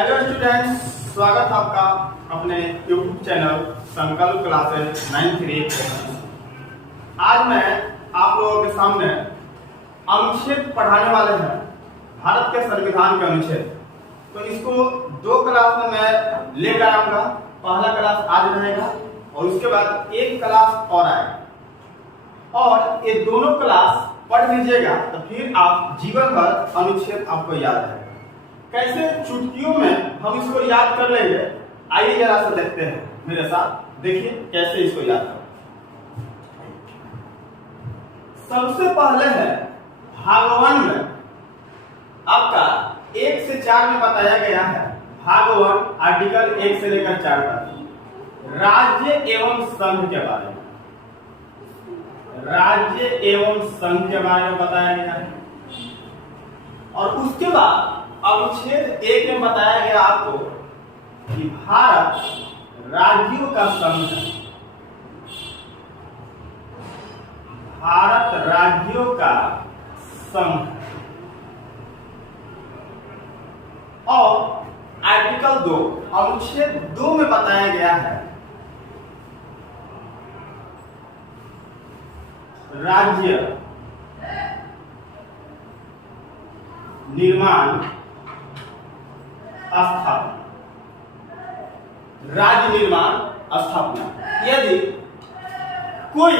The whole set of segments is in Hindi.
हेलो स्टूडेंट्स, स्वागत है आपका अपने यूट्यूब चैनल संकल्प क्लासेस 93। आज मैं आप लोगों के सामने अनुच्छेद पढ़ाने वाले हैं, भारत के संविधान के अनुच्छेद। तो इसको दो क्लास में मैं लेकर आऊंगा। पहला क्लास आज रहेगा और उसके बाद एक क्लास और आएगा, और ये दोनों क्लास पढ़ लीजिएगा तो फिर आप जीवन भर अनुच्छेद आपको याद रहेगा। कैसे चुटकियों में हम इसको याद कर लेंगे, आइए जरा सा देखते हैं मेरे साथ। देखिए कैसे इसको याद करें। सबसे पहले है भाग 1 में आपका 1 से 4 में बताया गया है। भाग 1 आर्टिकल 1 से लेकर 4 तक राज्य एवं संघ के बारे में, राज्य एवं संघ के बारे में बताया गया है। और उसके बाद अनुच्छेद 1 में बताया गया आपको कि भारत राज्यों का संघ है, भारत राज्यों का संघ। और आर्टिकल 2 अनुच्छेद 2 में बताया गया है राज्य निर्माण स्थापना, राज्य निर्माण स्थापना। यदि कोई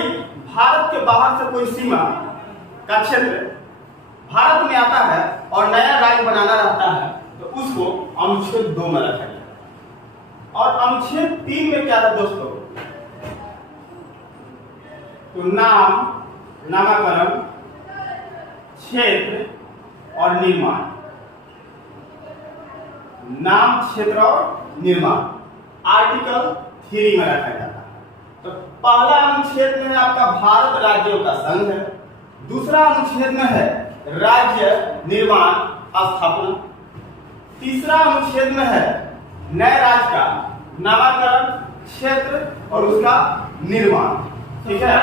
भारत के बाहर से कोई सीमा का क्षेत्र भारत में आता है और नया राज्य बनाना रहता है तो उसको अनुच्छेद 2 में रखा गया। और अनुच्छेद 3 में क्या है दोस्तों, तो नाम, नामकरण, क्षेत्र और निर्माण, नाम, क्षेत्र और निर्माण आर्टिकल 3 में रखा जाता है। तो पहला अनुच्छेद में है आपका भारत राज्यों का संघ है, दूसरा अनुच्छेद में है राज्य निर्माण स्थापना, तीसरा अनुच्छेद में है नए राज्य का नामकरण, क्षेत्र और उसका निर्माण। ठीक है,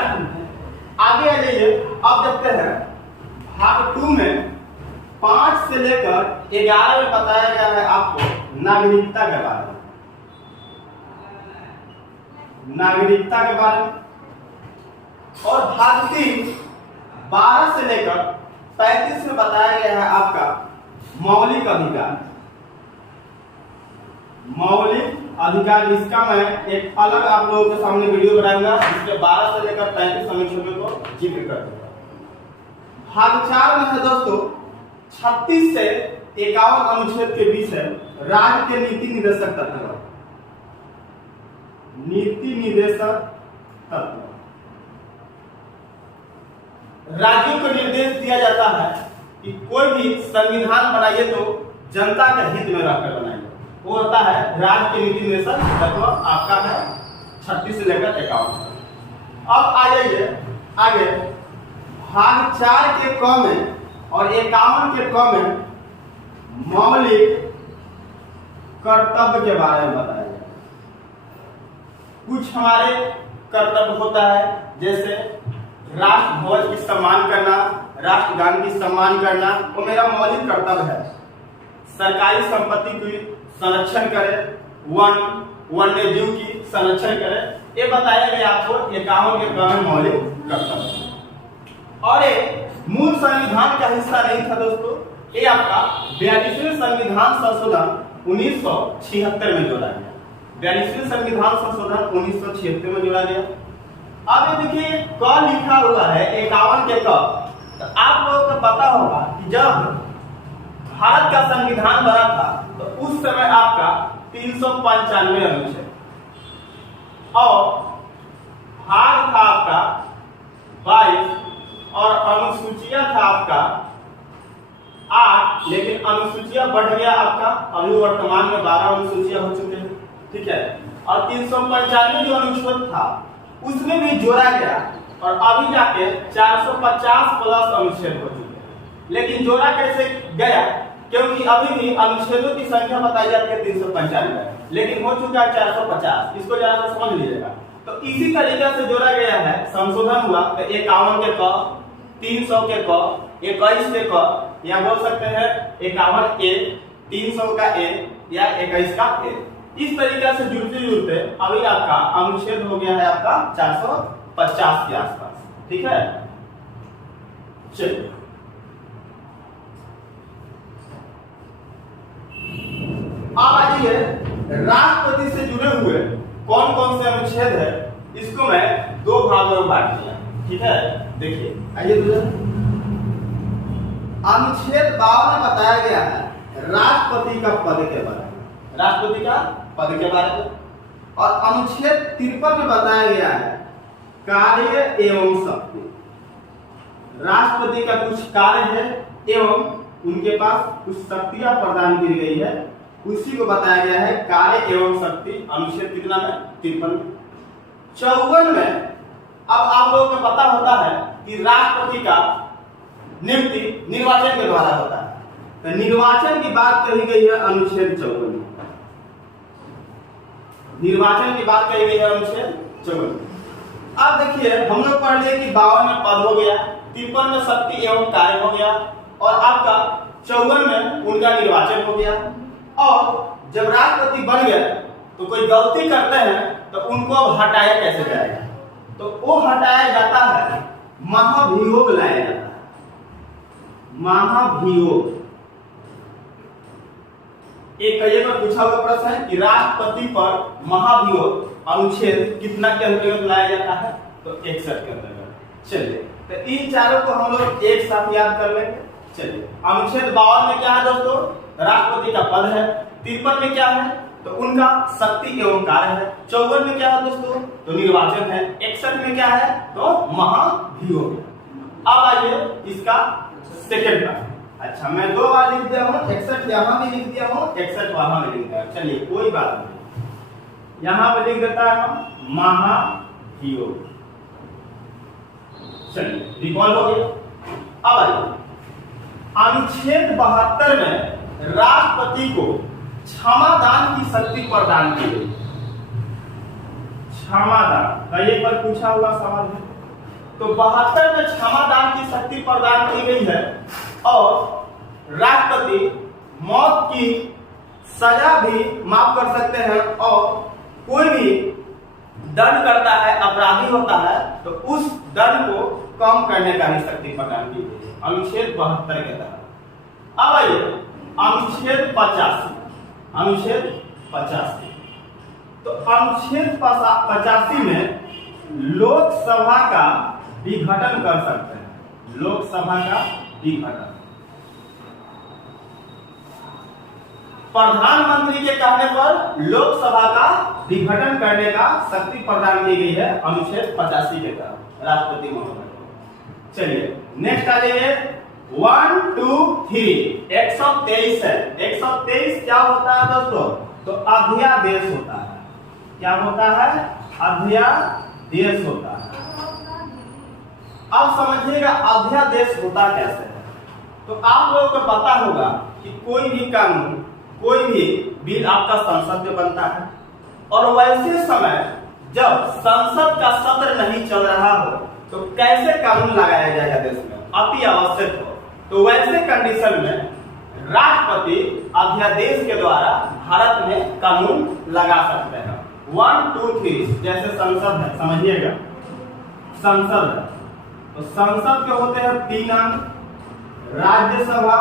आगे आ जाइए। अब देखते हैं भाग 2 में 5 से लेकर 11 में बताया गया है आपको नागरिकता के बारे में, नागरिकता के बारे में। और भाग 3 12 से लेकर 35 में बताया गया है आपका मौलिक अधिकार, मौलिक अधिकार। इसका मैं एक अलग आप लोगों के सामने वीडियो बनाऊंगा, जिसके 12 से लेकर 35 अनुच्छेदों को जिक्र कर दूंगा। भाग 4 में है दोस्तों 36 से 51 अनुच्छेद के बीच है राज्य के नीति निर्देशक तत्व, नीति निर्देशक तत्व। राज्यों को निर्देश दिया जाता है कि कोई भी संविधान बनाइए तो जनता के हित में रखकर बनाइए। वो होता है राज्य के नीति निर्देशक तत्व, आपका है 36 से लेकर 51। अब आ जाइए आगे। भाग 4 के क में और 51 के क में मौलिक कर्तव्य के बारे में बताया गया। कुछ हमारे कर्तव्य होता है, जैसे राष्ट्र ध्वज की सम्मान करना, राष्ट्रगान की सम्मान करना, वो मेरा मौलिक कर्तव्य है। सरकारी संपत्ति की संरक्षण करे, वन्य जीव की संरक्षण करे, ये बताया गया आपको 51 के क में मौलिक कर्तव्य। और ये मूल संविधान का हिस्सा नहीं था दोस्तों, ये आपका 42वें संविधान संशोधन 1976 में जोड़ा गया। 42वें संविधान संशोधन 1976 में जोड़ा गया। अब ये देखिए क लिखा हुआ है 51 के क। तो आप लोगों को पता होगा कि जब भारत का संविधान बना था तो उस समय आपका 395 अनुच्छेद और भाग था आपका 22 और अनुसूचियां था आपका 8, लेकिन अनुसूचियां बढ़ गया आपका। अभी वर्तमान में 12 अनुसूचियां हो चुके हैं। ठीक है, और 395 जो अनुच्छेद था उसमें भी जोड़ा गया और अभी जाके 450 प्लस अनुच्छेद हो चुके हैं। लेकिन जोड़ा कैसे गया, क्योंकि अभी भी अनुच्छेदों की संख्या बताई जाती है 395, लेकिन हो चुका है 450। इसको जरा सा समझ लीजिएगा। तो इसी तरीके से जोड़ा गया है, संशोधन हुआ। तो 51 के क, 300 के क, 21 के क, या बोल सकते हैं 51 ए, 300 का ए, या 21 का ए। इस तरीके से जुड़ते जुड़ते अभी आपका अनुच्छेद हो गया है आपका 450 के आसपास। ठीक है, चलिए अब आइए राष्ट्रपति से जुड़े हुए कौन कौन से अनुच्छेद है, इसको मैं दो भागों में बांट दिया। ठीक है, देखिए आइए अनुच्छेद 52 में बताया गया है राष्ट्रपति का पद के बारे में, राष्ट्रपति का पद के बारे में। और अनुच्छेद 53 में बताया गया है कार्य एवं शक्ति। राष्ट्रपति का कुछ कार्य है एवं उनके पास कुछ शक्तियां प्रदान की गई है, उसी को बताया गया है कार्य एवं शक्ति। अनुच्छेद कितना में? 53। 54 में अब आप लोगों को पता होता है कि राष्ट्रपति का नियुक्ति निर्वाचन के द्वारा होता है, तो निर्वाचन की बात कही गई है अनुच्छेद 54 में। निर्वाचन की बात कही गई है अनुच्छेद 54। अब देखिए हम लोग पढ़ लिए कि 52 में पद हो गया, 53 में शक्ति एवं कार्य हो गया, और आपका 54 में उनका निर्वाचन हो गया। और जब राष्ट्रपति बन गए तो कोई गलती करते हैं तो उनको अब हटाया कैसे जाएगा, तो वो हटाया जाता है, महाभियोग लाया जाता है। महाभियोग एक कई बार पूछा हुआ प्रश्न है कि राष्ट्रपति पर महाभियोग अनुच्छेद कितना के अंतर्गत लाया जाता है, तो 61 के अंतर्गत। चलिए तो इन चारों को हम लोग एक साथ याद कर लेंगे। चलिए अनुच्छेद 52 में क्या है दोस्तों? राष्ट्रपति का पद है। 53 में क्या है? तो उनका शक्ति एवं कार्य है। 54 में क्या है दोस्तों? तो निर्वाचन है। 61 में क्या है? तो महाभियोग। अब आइए इसका सेकंड पार्ट। अच्छा मैं दो बार लिख दिया हूं, 61 यहां भी लिख दिया हूं, 61 वहां भी लिख दिया। चलिए कोई बात नहीं, यहां पे लिख देता है हम महाभियोग। चलिए रिकॉल हो गया। अब आइए अनुच्छेद 72 में राष्ट्रपति को क्षमादान की शक्ति प्रदान की गई। क्षमादान कई बार पूछा हुआ सवाल है, तो 72 में क्षमादान की शक्ति प्रदान की गई है, और राष्ट्रपति मौत की सजा भी माफ कर सकते हैं, और कोई भी दंड करता है, अपराधी होता है, तो उस दंड को कम करने का भी शक्ति प्रदान की गई है अनुच्छेद 72 के तहत। अब आइए अनुच्छेद 85। अनुच्छेद 85, तो अनुच्छेद 85 में लोकसभा का विघटन कर सकते हैं। लोकसभा का विघटन प्रधानमंत्री के कहने पर लोकसभा का विघटन करने का शक्ति प्रदान की गई है अनुच्छेद 85 के तहत राष्ट्रपति महोदय। चलिए नेक्स्ट आ जाइए 1 2 3 123 है। 123 क्या होता है दोस्तों? तो अध्यादेश होता है। क्या होता है? अध्यादेश होता है। अब समझिएगा अध्यादेश होता कैसे है। तो आप लोगों को पता होगा कि कोई भी कानून, कोई भी बिल आपका संसद में बनता है, और वैसे समय जब संसद का सत्र नहीं चल रहा हो तो कैसे कानून लगाया जाएगा देश में, अति आवश्यक हो, तो वैसे कंडीशन में राष्ट्रपति अध्यादेश के द्वारा भारत में कानून लगा सकते हैं। 1 2 3 जैसे संसद है, समझिएगा संसद है, तो संसद के होते हैं 3 अंग, राज्यसभा,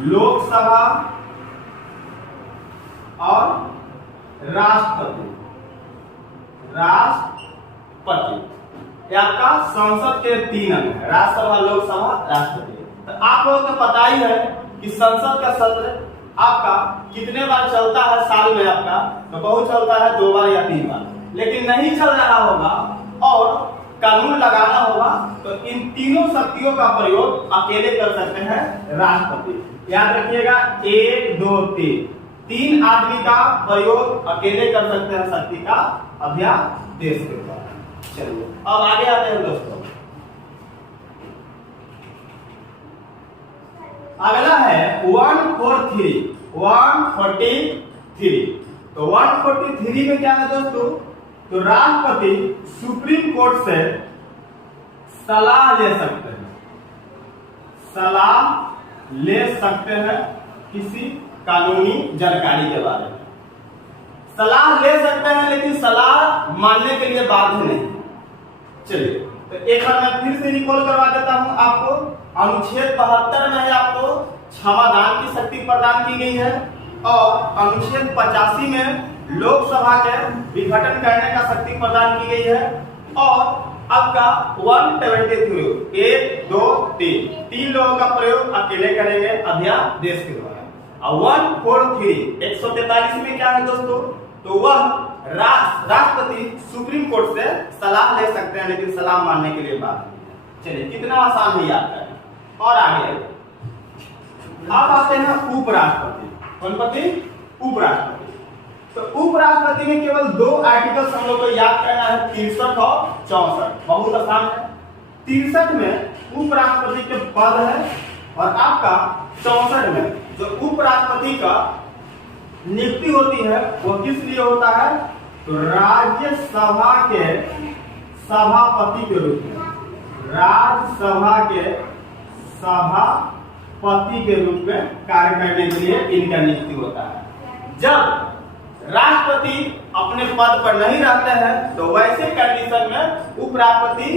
लोकसभा और राष्ट्रपति। राष्ट्रपति आपका संसद के 3 अंग है, राज्यसभा, लोकसभा, राष्ट्रपति। तो आप लोगों को पता ही है कि संसद का सत्र आपका कितने बार चलता है साल में आपका, तो बहुत चलता है 2 बार या 3 बार, लेकिन नहीं चल रहा होगा और कानून लगाना होगा तो इन तीनों शक्तियों का प्रयोग अकेले कर सकते हैं राष्ट्रपति। याद रखिएगा 1 2 3 आदमी का प्रयोग अकेले कर सकते हैं शक्ति का अध्यादेश के द्वारा। चलिए अब आगे आते हैं दोस्तों। अगला है 143। 143 तो 143 में क्या है दोस्तों? तो राष्ट्रपति सुप्रीम कोर्ट से सलाह ले सकते हैं। सलाह ले सकते हैं किसी कानूनी जानकारी के बारे में। सलाह ले सकते हैं लेकिन सलाह मानने के लिए बाध्य नहीं। चलिए तो एक बार मैं फिर से रिकॉल करवा देता हूं आपको। अनुच्छेद 72 में आपको क्षमादान की शक्ति प्रदान की गई है और अनुच्छेद 85 में लोकसभा के विघटन करने का शक्ति प्रदान की गई है और आपका 173 1 2 3 लोगों का प्रयोग अकेले करेंगे अध्यादेश के द्वारा। और 143 143 में क्या है दोस्तों, तो वह राष्ट्रपति सुप्रीम कोर्ट से सलाह ले सकते हैं लेकिन सलाह मानने के लिए बात नहीं है। चलिए कितना आसान है याद करना। और आगे अब आते हैं उपराष्ट्रपति। कौन पति? उपराष्ट्रपति। तो उपराष्ट्रपति में केवल 2 आर्टिकल्स हम लोग को याद करना है, 63 और 64। बहुत आसान है। 63 में उपराष्ट्रपति के पद है और आपका 64 में जो उपराष्ट्रपति का नियुक्ति होती है वो किस लिए होता है, तो राज्यसभा के सभापति के रूप में, राज्यसभा के सभापति के रूप में कार्य करने के लिए इनका नियुक्ति होता है। जब राष्ट्रपति अपने पद पर नहीं रहते हैं तो वैसे कंडीशन में उपराष्ट्रपति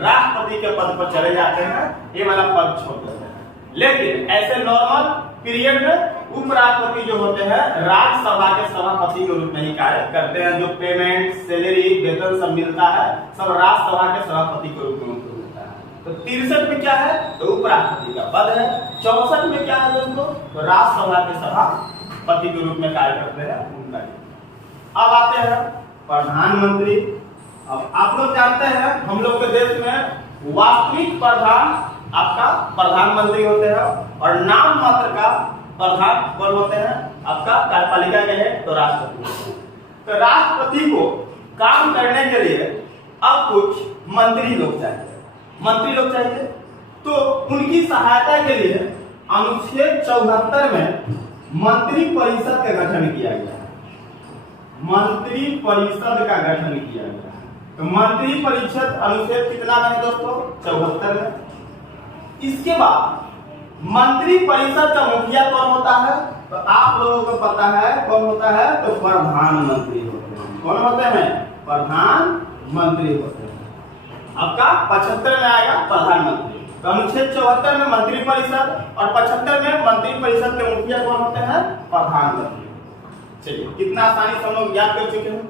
राष्ट्रपति के पद पर चले जाते हैं, ये वाला पद छोड़ देते हैं। लेकिन ऐसे नॉर्मल पीरियड में उपराष्ट्रपति जो होते हैं राज्यसभा के सभापति के रूप में ही कार्य करते हैं। जो पेमेंट, सैलरी, वेतन सब मिलता है सब राज्यसभा के सभापति के रूप में उनको मिलता है। तो 63 में क्या है, तो उपराष्ट्रपति का पद है। 64 में क्या है दोस्तों, तो राज्यसभा के सभापति के रूप में कार्य करते हैं उनका। अब आते हैं प्रधानमंत्री। अब आप लोग जानते हैं हम लोग के देश में वास्तविक प्रधान आपका प्रधानमंत्री होते हैं और नाम मात्र का प्रधान कौन होते हैं, आपका कार्यपालिका के है तो राष्ट्रपति। तो राष्ट्रपति को काम करने के लिए अब कुछ मंत्री लोग चाहिए। तो उनकी सहायता के लिए अनुच्छेद 74 में मंत्री परिषद का गठन किया गया है। मंत्री परिषद का गठन किया गया है। तो मंत्री परिषद अनुच्छेद कितना है दोस्तों, 74 में। इसके बाद मंत्री परिषद का मुखिया कौन होता है, तो आप लोगों को पता है कौन होता है, तो प्रधानमंत्री होते हैं। कौन होते हैं, प्रधानमंत्री होते हैं। आपका 75 में आएगा प्रधानमंत्री। तो अनुच्छेद 74 में मंत्री परिषद और 75 में मंत्री परिषद के मुखिया कौन होते हैं, प्रधानमंत्री। चलिए कितना आसानी से हम लोग याद कर चुके हैं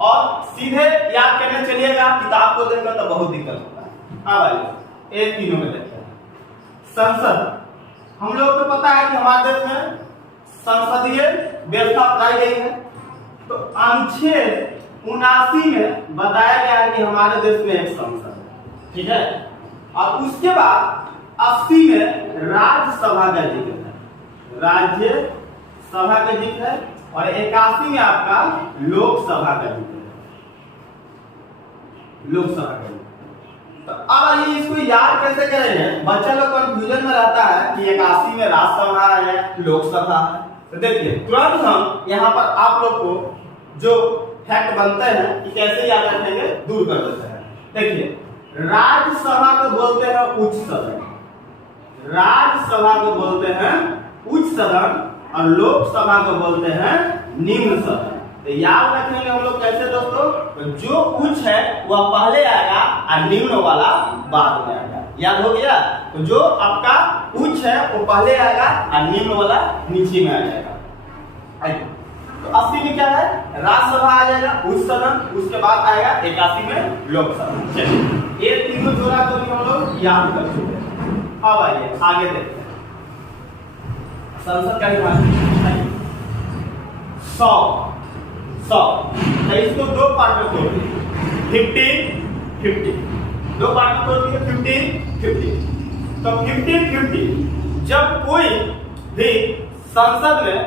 और सीधे याद करने चलिएगा, किताब को देखकर तो बहुत दिक्कत होता है। हाँ भाई, एक तीनों में देखते हैं। संसद, हम लोगों को पता है कि हमारे देश में संसदीय व्यवस्था अपनाई गई है। तो अनुच्छेद 79 में बताया गया है कि हमारे देश में एक संसद है, ठीक है। और उसके बाद 80 में राज्यसभा का जिक्र है, राज्यसभा का जिक्र है और 81 में आपका लोकसभा का जिक्र है, लोकसभा का जिक्र। तो अब आइए इसको याद कैसे करेंगे। बच्चा लोग कंफ्यूजन में रहता है कि 81 में राज्यसभा है, लोकसभा है। तो देखिए तुरंत हम यहाँ पर आप लोग को जो फैक्ट बनते हैं कि कैसे याद रखेंगे दूर कर देते हैं। देखिए राज्यसभा को बोलते हैं उच्च सदन, राज्यसभा को बोलते हैं उच्च सदन और लोकसभा को बोलते हैं निम्न सदन। तो याद रखेंगे हम लोग कैसे दोस्तों, तो जो उच्च है वह पहले आएगा और निम्न वाला बाद में आएगा। याद हो गया, तो जो आपका उच्च है वो पहले आएगा और निम्न वाला नीचे में आ जाएगा। तो 80 में क्या है, राज्यसभा आ जाएगा उच्च सदन, उसके बाद आएगा 81 में लोकसभा। चलिए ये तीनों जोड़ा को भी हम लोग याद कर चुके हैं। अब आइए आगे देखते हैं संसद का निर्वाचन। 100 तो इसको दो पार्ट में तोड़ दिए, 50-50, दो पार्ट में तोड़ दिए 50-50। तो 50-50 जब कोई भी संसद में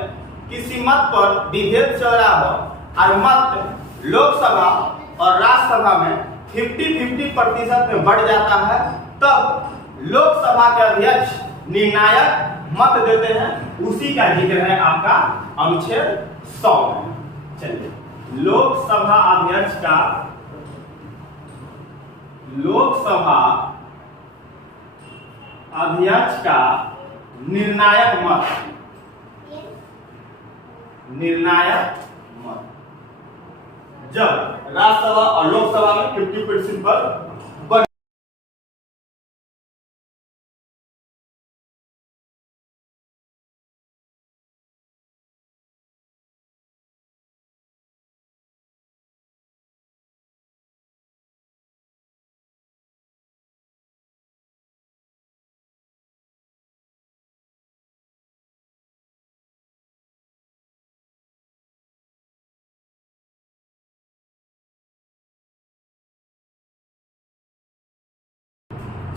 किसी मत पर विभेद चल रहा हो और मत लोकसभा और राज्यसभा में 50-50% में बढ़ जाता है, तब लोकसभा के अध्यक्ष निर्णायक मत देते हैं। उसी का जिक्र है आपका अनुच्छेद 100 में। चलिए लोकसभा अध्यक्ष का, लोकसभा अध्यक्ष का निर्णायक मत, निर्णायक मत। जब राज्यसभा और लोकसभा में 50% पर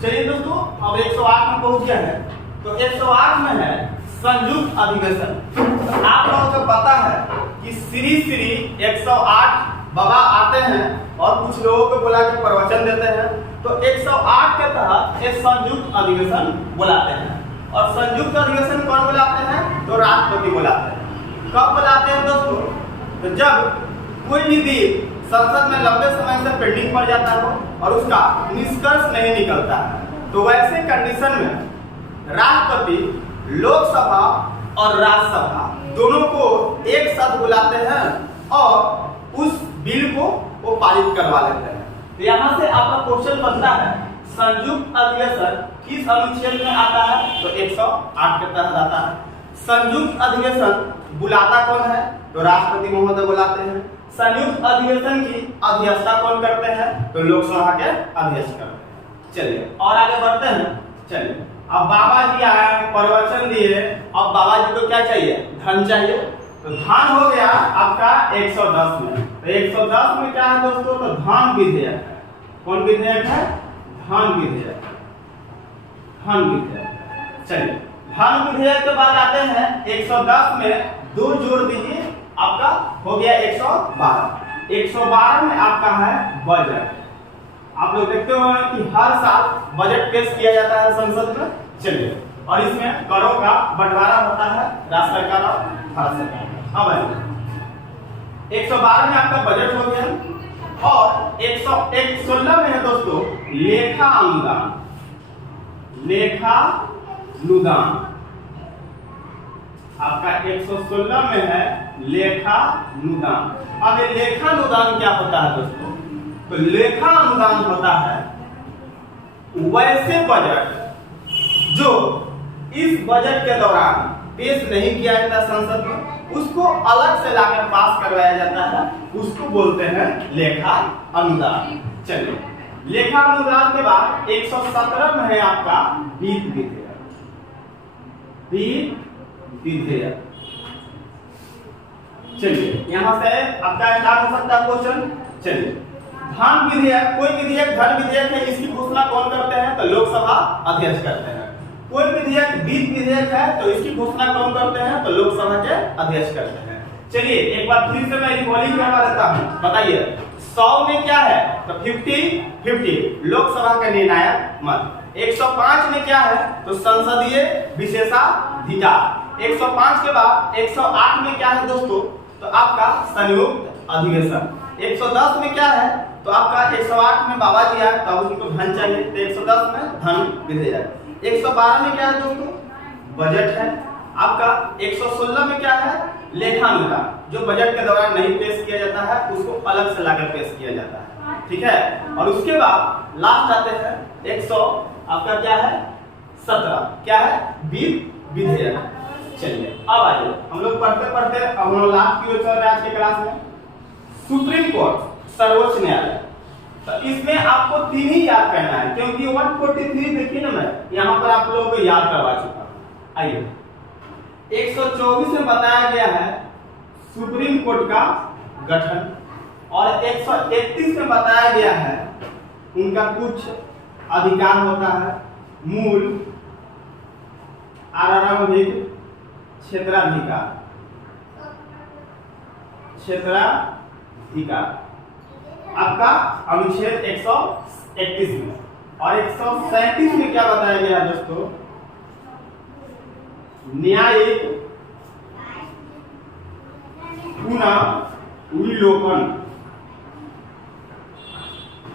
चलिए दोस्तों, अब 108 में पहुंच गया है। तो 108 में है संयुक्त अधिवेशन। आप लोगों को पता है कि श्री 108 बाबा आते हैं और कुछ लोगों को बुला के प्रवचन देते हैं। तो 108 के तहत एक संयुक्त अधिवेशन बुलाते हैं। और संयुक्त अधिवेशन कौन बुलाते हैं? तो राष्ट्रपति बुलाते हैं। कब बुलाते हैं दोस्तों? तो जब कोई भी बिल संसद में लंबे समय से पेंडिंग पड़ जाता हो और उसका निष्कर्ष नहीं निकलता है, तो वैसे कंडीशन में राष्ट्रपति लोकसभा और राज्यसभा दोनों को एक साथ बुलाते हैं और उस बिल को वो पारित करवा लेते हैं। तो यहाँ से आपका क्वेश्चन बनता है संयुक्त अधिवेशन किस अनुच्छेद में आता है? तो 108 के तहत आता है। संयुक्त अधिवेशन बुलाता कौन है? तो राष्ट्रपति महोदय बुलाते हैं। संयुक्त अधिवेशन की अध्यक्षता कौन करते हैं? तो लोकसभा के अध्यक्ष करते हैं। चलिए और आगे बढ़ते हैं। चलिए, अब बाबा जी आए, प्रवचन दिए। अब बाबा जी को क्या चाहिए? धन चाहिए। तो धन हो गया आपका 110 में। तो 110 में क्या है दोस्तों? तो धन विधेयक है। कौन विधेयक है? धन विधेयक। धन विधेयक। चलिए, धन विधेयक के बाद आते हैं 110 में 2 जोड़ दीजिए, आपका हो गया 112। 112 में आपका है बजट। आप लोग देखते हो कि हर साल बजट पेश किया जाता है संसद में। चलिए, और इसमें करों का बंटवारा होता है राज्य सरकार और भारत सरकार। अब 112 में आपका बजट हो गया। और 116 में है दोस्तों लेखा अनुदान। लेखा अनुदान आपका 116 में है लेखा अनुदान। अब ये लेखा अनुदान क्या होता है दोस्तों? तो लेखा अनुदान होता है वैसे बजट जो इस बजट के दौरान पेश नहीं किया जाता संसद में, उसको अलग से लाकर पास करवाया जाता है, उसको बोलते हैं लेखा अनुदान। चलिए, लेखा अनुदान के बाद 117 में है आपका वित्त विधेयक। वित्त विधेयक। चलिए, यहां से आपका स्टार्ट हो सकता है क्वेश्चन। चलिए, धन विधेयक, कोई विधेयक धन विधेयक है, इसकी घोषणा कौन करते हैं? तो लोकसभा अध्यक्ष करते हैं। कोई विधेयक वित्त विधेयक है तो इसकी घोषणा कौन करते हैं? तो लोकसभा के अध्यक्ष करते हैं। चलिए, एक बार फिर से मैं रिकॉलिंग करवा देता हूं। बताइए 100 में क्या है? तो 50-50 लोकसभा का निर्णायक मत। 105 में क्या है? तो संसदीय विशेषाधिकार। 105 के बाद 108 में क्या है दोस्तों? तो आपका संयुक्त अधिवेशन। 110 में क्या है? तो आपका 108 में बाबा जी आए तब उनको धन चाहिए, तो 110 में धन विधेयक। 112 में क्या है दोस्तों? बजट है। आपका 116 में क्या है? लेखानुदान, जो बजट के दौरान नहीं पेश किया जाता है उसको अलग से लाकर पेश किया जाता है। ठीक है, और उसके बाद लास्ट आते हैं 100 आपका क्या है? 17 क्या है? वित्त विधेयक। चलिए, अब आइए हम लोग पढ़ते पढ़ते हम लोग लास्ट की ओर चल रहे आज के क्लास में। सुप्रीम कोर्ट, सर्वोच्च न्यायालय। तो इसमें आपको 3 ही याद करना है, क्योंकि 143 देखिए ना, मैं यहाँ पर आप लोगों को याद करवा चुका हूं। आइए, 124 में बताया गया है सुप्रीम कोर्ट का गठन, और 131 में बताया गया है उनका कुछ अधिकार होता है, मूल, आरंभिक, क्षेत्राधिकार, आपका अनुच्छेद 131 में। और 137 में क्या बताया गया दोस्तों? न्यायिक पुनर्विलोकन।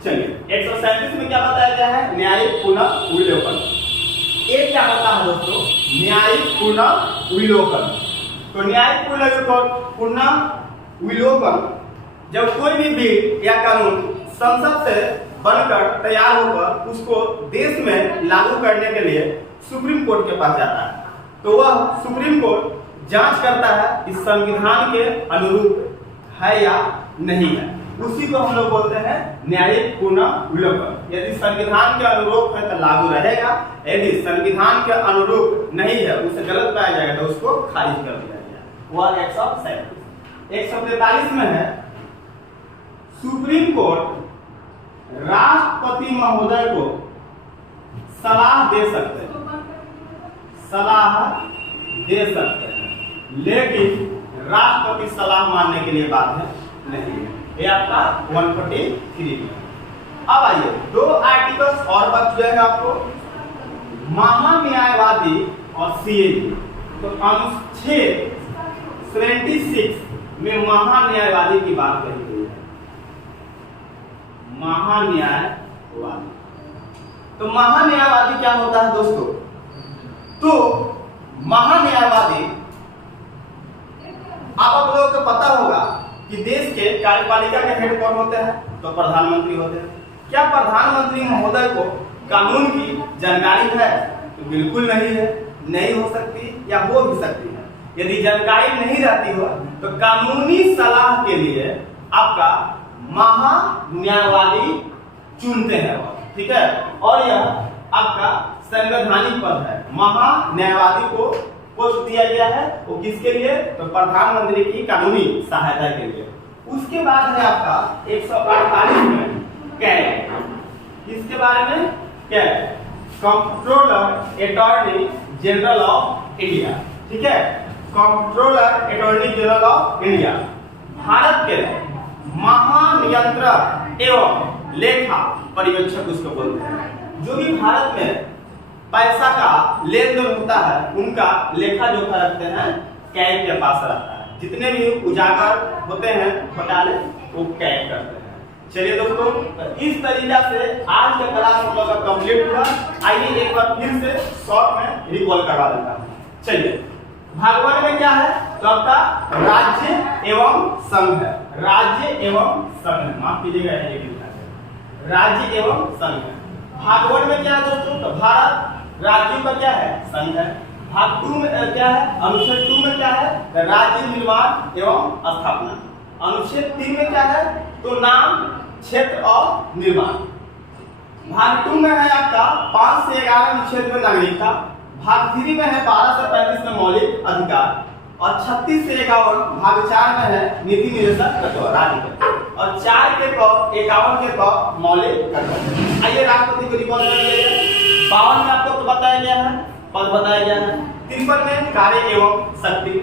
चलिए, 137 में क्या बताया गया है? न्यायिक पुनर्विलोकन। ये क्या होता है दोस्तों? न्यायिक पुनर्विलोकन। तो न्यायिक पुनर्विलोकन, जब कोई भी बिल या कानून संसद से बनकर तैयार होकर उसको देश में लागू करने के लिए सुप्रीम कोर्ट के पास जाता है, तो वह सुप्रीम कोर्ट जांच करता है कि संविधान के अनुरूप है या नहीं है। उसी को हम लोग बोलते हैं न्यायिक पुनर्विलोकन। यदि संविधान के अनुरूप है तो लागू रहेगा, यदि संविधान के अनुरूप नहीं है, उसे गलत पाया जाएगा तो उसको खारिज कर दिया जाएगा। वह 143 में है, सुप्रीम कोर्ट राष्ट्रपति महोदय को सलाह दे सकते हैं, लेकिन राष्ट्रपति सलाह मानने के लिए बाध्य नहीं है। ये आपका 143 में। अब आइए 2 आर्टिकल्स और बच गए हैं आपको, महान्यायवादी और सीएजी। तो अनुच्छेद 76 में महान्यायवादी की बात कही गई है। महान्यायवादी, तो महान्यायवादी क्या होता है दोस्तों? तो महान्यायवादी, आप लोगों को पता होगा कि देश के कार्यपालिका के हेड कौन होते हैं? तो प्रधानमंत्री होते हैं। क्या प्रधानमंत्री महोदय को कानून की जानकारी है? तो बिल्कुल नहीं है, नहीं हो सकती या हो भी सकती है। यदि जानकारी नहीं रहती हो तो कानूनी सलाह के लिए आपका महान्यायवादी चुनते हैं, ठीक है। और यह आपका संवैधानिक पद है। महान्यायवादी को पोस्ट दिया गया है, वो किसके लिए? तो प्रधानमंत्री की कानूनी सहायता के लिए। उसके बाद है आपका 148 में कैग, किसके बारे में? CAG, controller attorney general of India, ठीक है। Controller attorney general of India Bharat के महानियंत्रक एवं लेखा पर्यवेक्षक उसको बोलते हैं। जो भी भारत में पैसा का लेन देन होता है उनका लेखा जोखा रखते हैं, कैग के पास रहता है। जितने भी उजागर होते हैं घोटाले वो कैग करते हैं। चलिए दोस्तों, इस तरीका से आज का क्लास हम लोग का कंप्लीट हुआ। आइए एक बार फिर से शॉर्ट में रिकॉल करवा देता हूँ। चलिए, भाग 1 में क्या है? तो आपका राज्य एवं संघ है। राज्य एवं संघ, माफ कीजिएगा, राज्य एवं संघ है। भाग 1 में क्या है दोस्तों? तो भारत राज्यों का क्या है? संघ है। भाग 2 में क्या है? अनुच्छेद 2 में क्या है? राज्य निर्माण एवं स्थापना। अनुच्छेद 3 में क्या है? तो नाम, क्षेत्र और निर्माण। भाग 2 में है आपका 5 से 11 अनुच्छेद में नागरिकता। भाग 3 में है 12 से 35 में मौलिक अधिकार, और 36 से 51 भाग 4 में है नीति निर्देशक राज्य, और 4 के 51 के मौलिक कर्तव्य। आइए राष्ट्रपति को रिकॉल कर लिया जाए। 52 में आपको तो बताया गया है, पद बताया गया है। 53 में कार्य एवं शक्ति,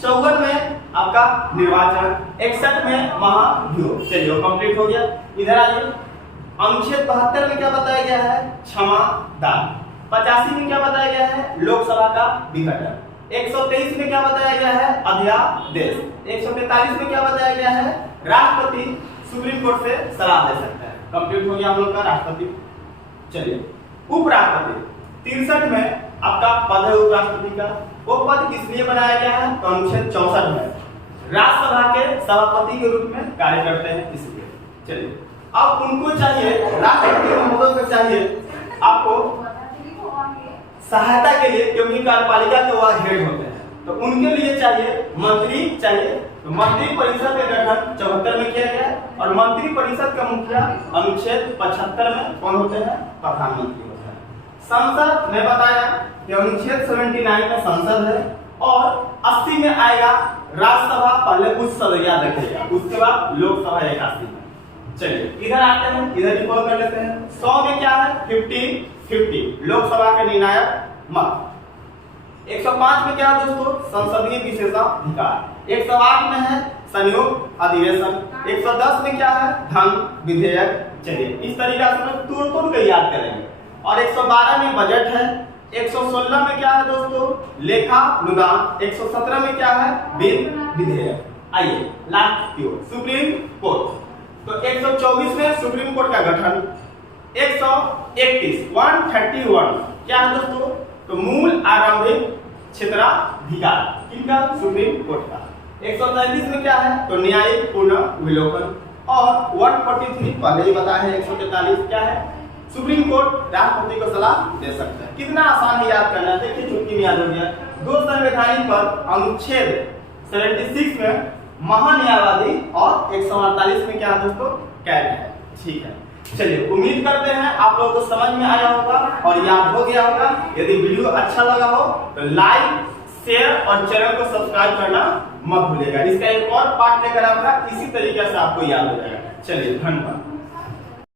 54 में आपका निर्वाचन, 61 में महाभियोग। चलिए कंप्लीट हो गया। इधर आइए, अनुच्छेद 72 में क्या बताया गया है? क्षमा दान। 85 में क्या बताया गया है? लोकसभा का विघटन। 123 में क्या बताया गया है? अध्यादेश। 143 में क्या बताया गया है? राष्ट्रपति सुप्रीम कोर्ट से सलाह दे सकता है। कंप्लीट हो गया हम लोग का राष्ट्रपति। चलिए, उपराष्ट्रपति 63 में आपका पद है उपराष्ट्रपति का। वो पद किस लिए बनाया गया है? तो अनुच्छेद 64 में राज्यसभा के सभापति के रूप में कार्य करते हैं, इसलिए। चलिए, अब उनको चाहिए, राष्ट्रपति महोदय को चाहिए आपको सहायता के लिए, क्योंकि कार्यपालिका के वह हेड होते हैं, तो उनके लिए चाहिए मंत्री चाहिए। तो मंत्री परिषद का गठन 74 में किया गया, और मंत्री परिषद का मुखिया अनुच्छेद 75 में कौन होते हैं? प्रधानमंत्री होते हैं। संसद में बताया कि अनुच्छेद 79 में संसद है, और 80 में आएगा राज्यसभा, पहले उच्च सदन याद रखिएगा, उसके बाद लोकसभा 81 में। चलिए इधर आते हैं, इधर रिकॉल कर लेते हैं। 100 में क्या है? 50-50 लोकसभा के निर्णायक मत। 105 में क्या है दोस्तों? संसदीय विशेषाधिकार। 108 में है संयुक्त अधिवेशन। 110 में क्या है? धन विधेयक। चलिए इस तरीका से हम तोड़ के याद करेंगे। और 112 में बजट है। 116 में क्या है दोस्तों? लेखा अनुदान। 117 में क्या है? बिल विधेयक। आइए लास्ट की ओर, सुप्रीम कोर्ट। तो 124 में सुप्रीम कोर्ट का गठन। 131 क्या है दोस्तों? तो मूल आरंभिक क्षेत्राधिकार। किनका? सुप्रीम कोर्ट का। 133 में क्या है? तो न्यायिक पुनर्विलोकन। और 143 पहले ही बताया है। 143 क्या है? सुप्रीम कोर्ट राष्ट्रपति को सलाह दे सकता है। कितना आसान है याद करना, देखिए चुटकी में याद हो गया। दो संवैधानिक पद अनुच्छेद 76 में महान्यायवादी और 148 में क्या है दोस्तों? कैग है। ठीक है, चलिए उम्मीद करते हैं आप लोगों को समझ में आया होगा और याद हो गया होगा। यदि वीडियो अच्छा लगा हो तो लाइक, शेयर और चैनल को सब्सक्राइब करना मत भूलिएगा। इसका एक और पार्ट लेकर आऊंगा, इसी तरीके से आपको याद हो जाएगा। चलिए धन्यवाद।